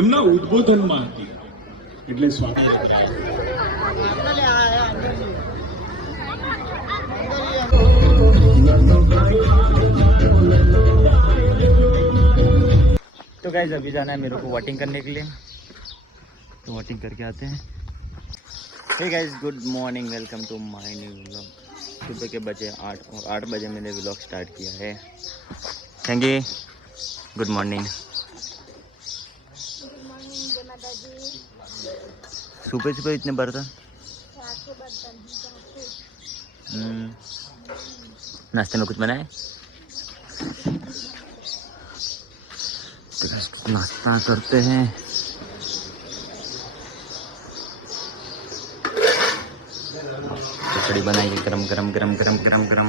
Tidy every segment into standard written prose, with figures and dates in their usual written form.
એમના ઉદ્બોધનમાં હતી. એટલે સ્વાગત. तो गाइस अभी जाना है मेरे को वोटिंग करने के लिए, तो वोटिंग करके आते हैं। Hey guys, good morning, welcome to my new vlog. सुबह के बजे 8 और 8 बजे मैंने व्लॉग स्टार्ट किया है। Thank you, good morning. सुबह सुबह इतने बर्तन, नाश्ते में कुछ बनाए? तो नाश्ता करते हैं। खिचड़ी बनाएगी गरम गरम गरम गरम गरम गरम।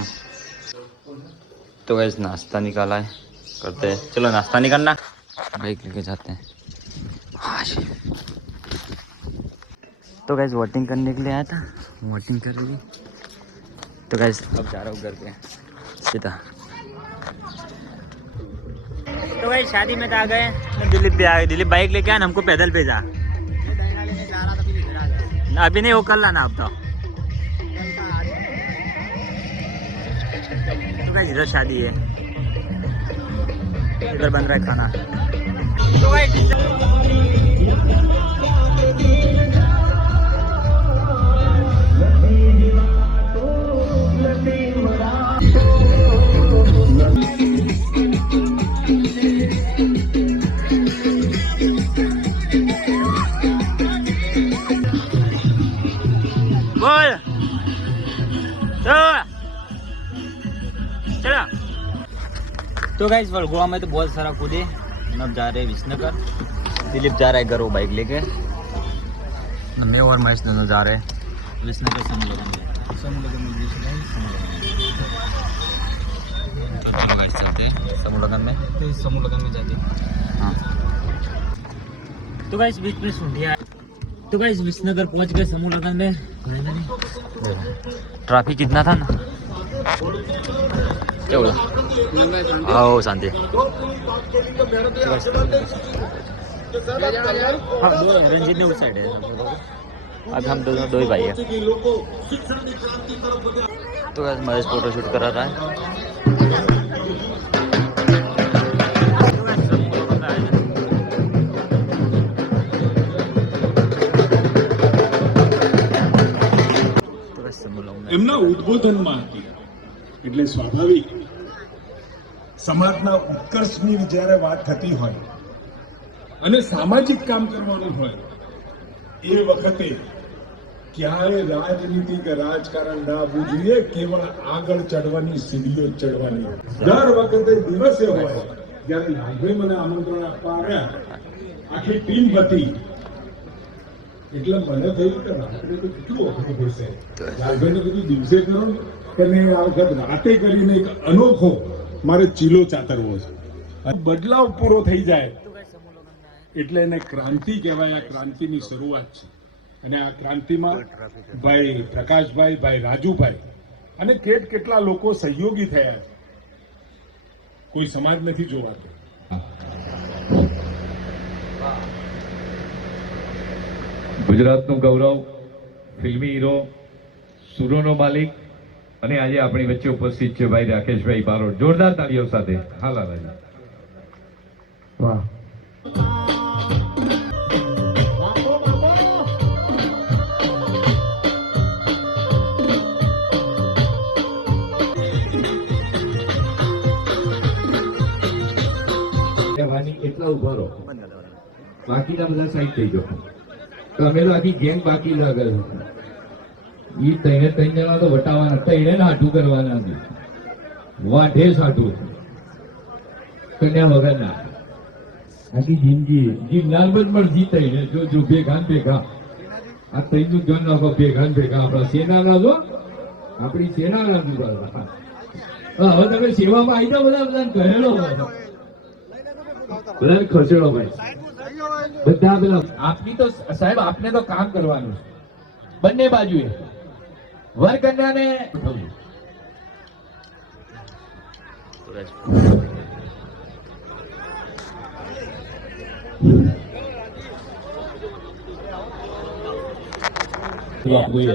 तो गैस नाश्ता निकाला है, करते हैं। चलो नाश्ता निकालना, बाइक लेके जाते हैं। तो गैस वोटिंग करने के लिए आया था, वोटिंग कर ली। तो गैस अब जा रहा हूँ घर पे सीधा। तो गैस शादी में तो आ गए, दिलीप भी आ गए। दिलीप बाइक लेके आया, हमको पैदल भेजा। अभी नहीं, वो कल लाना अब तो। इधर शादी है, इधर बन रहा है खाना। तो बोल चलो। तो गाइस वलगोवा में तो बहुत सारा कूदे। अब जा रहे हैं विसनगर। दिलीप जा रहा है घर वो बाइक लेके। मैं और महेश दोनों जा रहे हैं विसनगर समूह लगन में जाते। हाँ तो गाइस बीच में सुंढिया। तो गाइस विसनगर पहुंच गए समूह लगन में। ट्रैफिक कितना था ना, क्या बोला? आओ शांति। हाँ दो रंजीत ने उस साइड है, अब हम दोनों दो ही भाई है। तो बस महेश फोटो शूट करा रहा है। એમના ઉદ્બોધનમાં હતી. એટલે સ્વાભાવિક સમાજના ઉત્કર્ષની જ્યારે વાત થતી હોય અને સામાજિક કામ કરવાનું હોય એ વખતે ક્યારે રાજનીતિ કે રાજકારણ ના આવવું જોઈએ, કેવળ આગળ ચડવાની સીડીઓ ચડવાની. દર વખતે દિવસે હોય જ્યારે લાલભાઈ મને આમંત્રણ આપવા આવ્યા, આખી ટીમ હતી, એટલે મને થયું કે રાત્રે તો કેટલું અઘરું પડશે. લાલભાઈને બધું દિવસે કરો કે મેં આ વખત રાતે કરીને એક અનોખો મારે ચીલો ચાતરવો છે. બદલાવ પૂરો થઈ જાય એટલે એને ક્રાંતિ કહેવાય. આ ક્રાંતિની શરૂઆત છે અને આ ક્રાંતિમાં ભાઈ પ્રકાશભાઈ, ભાઈ રાજુભાઈ અને કેટલા લોકો સહયોગી થયા છે. કોઈ સમાજ નથી જોવાતો. ગુજરાતનું ગૌરવ, ફિલ્મી હીરો, સુરોનો માલિક અને આજે આપણી વચ્ચે ઉપસ્થિત છે ભાઈ રાકેશભાઈ બારોટ. જોરદાર તાળીઓ સાથે. હા લાલાજી, વાહ. એટલા ઉભા રહો, બાકીના બધા સાઈડ થઈ જાઓ. અમે તો આખી ગેંગ બાકી લાગે છે. ઈ ત્રણે ત્રણ જણા તો વટાવાના, ત્રણે હાટું કરવાના છે. વાઢે સાટું કન્યા વગરના આખી જિંદગી જીવનાર પણ જીતે જો ભેગા ભેગા. આ ત્રણનું જન નાખો ભેગા ભેગા. આપણા સેનાના જો, આપણી સેનાના જુદા. હવે તમે સેવામાં આવી જાઓ, બધા કહેલો બધા ખસેડો ભાઈ. બધા પેલા આપની તો સાહેબ, આપને તો કામ કરવાનું બંને બાજુએ. વર કન્યાને બાપુએ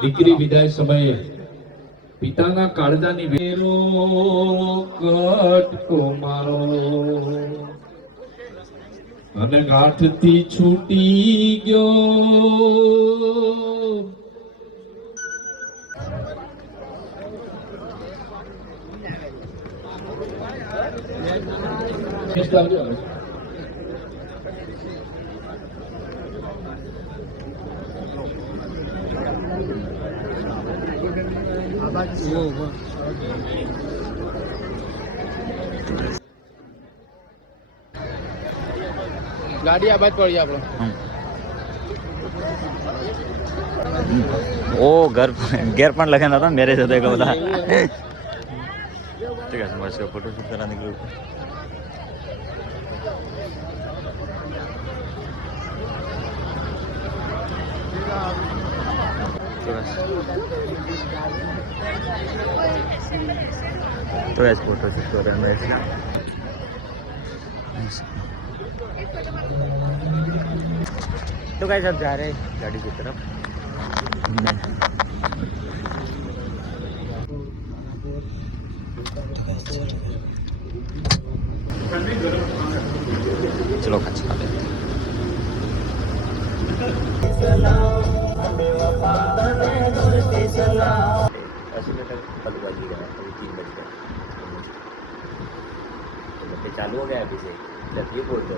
દીકરી વિદાય સમયે પિતાના કાળજાની વેરો કટકો મારો અને ગાંઠથી છૂટી ગયો. ગાડી આ બાજ પડી આપણો. ओ घर गेर पण लगन था मेरे से देखो बता ठीक है समझ के फोटो शूट कराने के लिए तो ऐसे फोटो शूट कर रहे हैं तो गाइस अब जा रहे हैं गाड़ी की तरफ. चलो खाची खा लेते हैं. चालू हो गया अभी से ये बोल दो.